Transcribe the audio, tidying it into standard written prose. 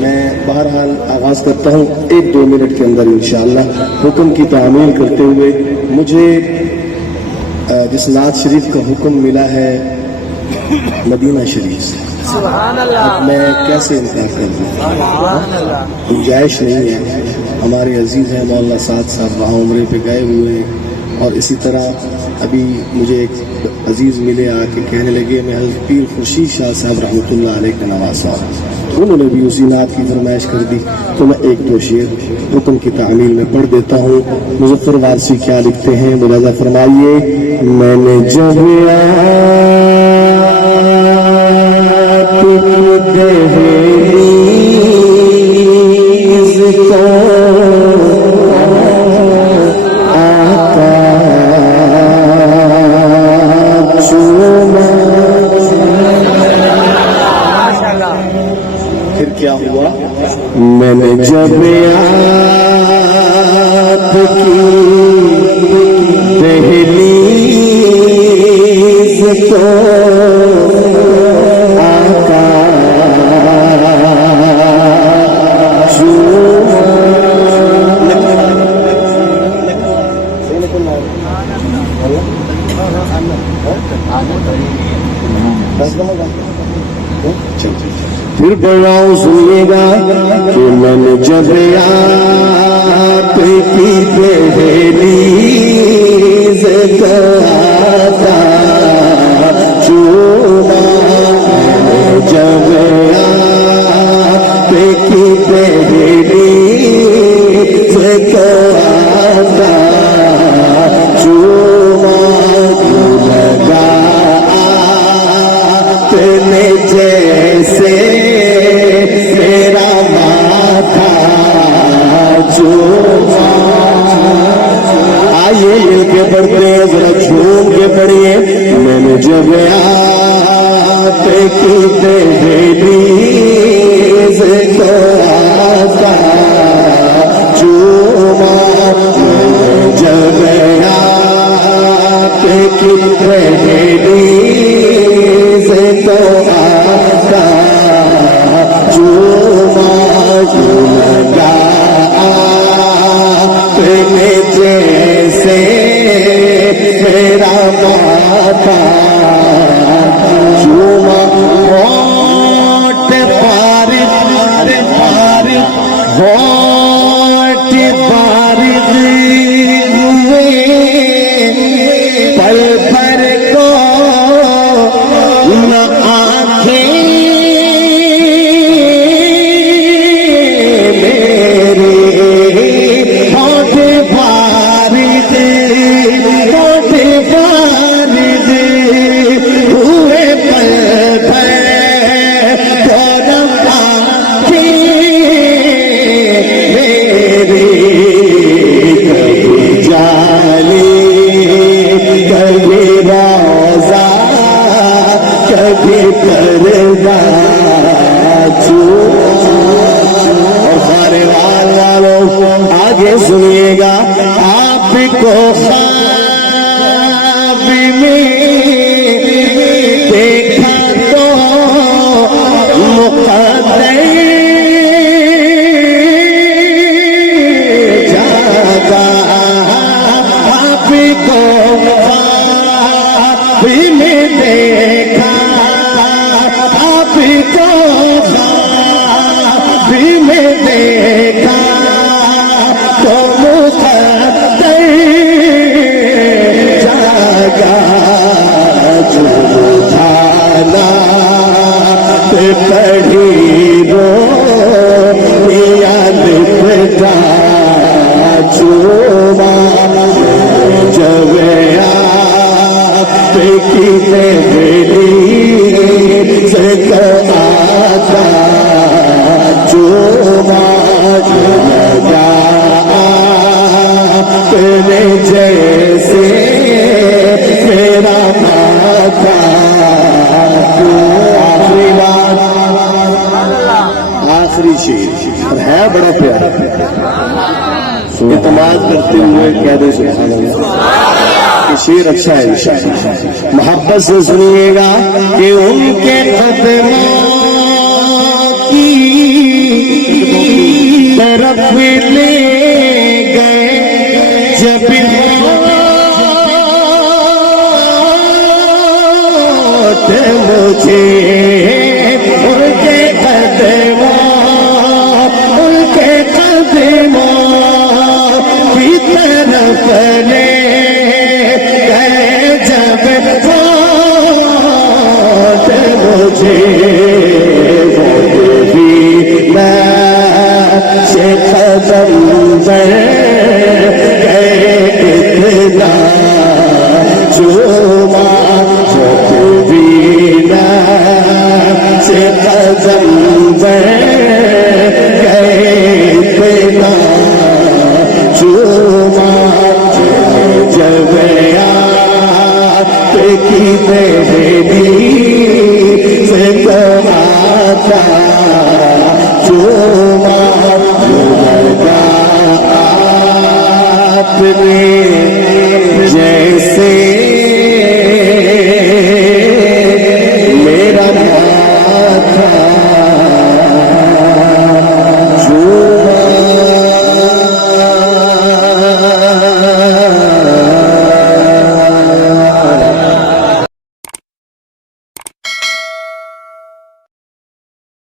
मैं बहरहाल आगाज़ करता हूँ 1-2 मिनट के अंदर इंशाअल्लाह हुक्म की तामील करते हुए। मुझे जिस नात शरीफ का हुक्म मिला है मदीना शरीफ से, मैं कैसे इनकार कर दूँ? गुंजाइश नहीं है। हमारे अजीज़ हैं मौलाना साद साहब वहाँ उम्रे पे गए हुए हैं, और इसी तरह अभी मुझे एक अजीज़ मिले आके कहने लगे मैं हज़रत पीर खुर्शीद शाह साहब रहमतुल्लाह अलैह का नवासा, उन्होंने भी उसी नात की फरमाइश कर दी। तो मैं 1-2 शेर हुक्म की तामील में पढ़ देता हूँ। मुज़फ़्फ़र वारसी क्या लिखते हैं, मुलाज़ा फरमाइए। मैंने जब क्या हुआ? मैंने जब आपकी दहलीज़ को आका फिर पढ़ रहा हूँ, सुनिएगा कि मैंने जब आपकी दहलीज़ को आका चूमा, मैंने जब आपकी दहलीज़ को आका चूमा, लगा आपने जैसे मेरा माथा चूमा। आइए मिलके पढ़ते हैं, जरा झूम के पढ़िए। मैंने जब आपकी दहलीज़ को आका चूमा, जब आपकी दहलीज़ को आका चूमा, लगा आपने जैसे मेरा माथा चूमा। होठ बारिश होठ बारिश हुए पल भर को न आंखें आगे सुनिएगा। आपको ख्वाब में देखा तो मुक़द्दर जागा, आपको ख्वाब में देखा, आपको ख्वाब में देखा तो मुक़द्दर जागा, जो थाना पे पढ़ी रो लिपटा चूमा, जब आपकी दहलीज़ को आका चूमा, लगा आपने जैसे मेरा माथा। आखिरी बात, आखिरी शेर और है बड़ा प्यारा, इत्मीनान करते हुए कह दे सुभान अल्लाह। शेर अच्छा है, मोहब्बत से सुनिएगा कि उनके कदमों की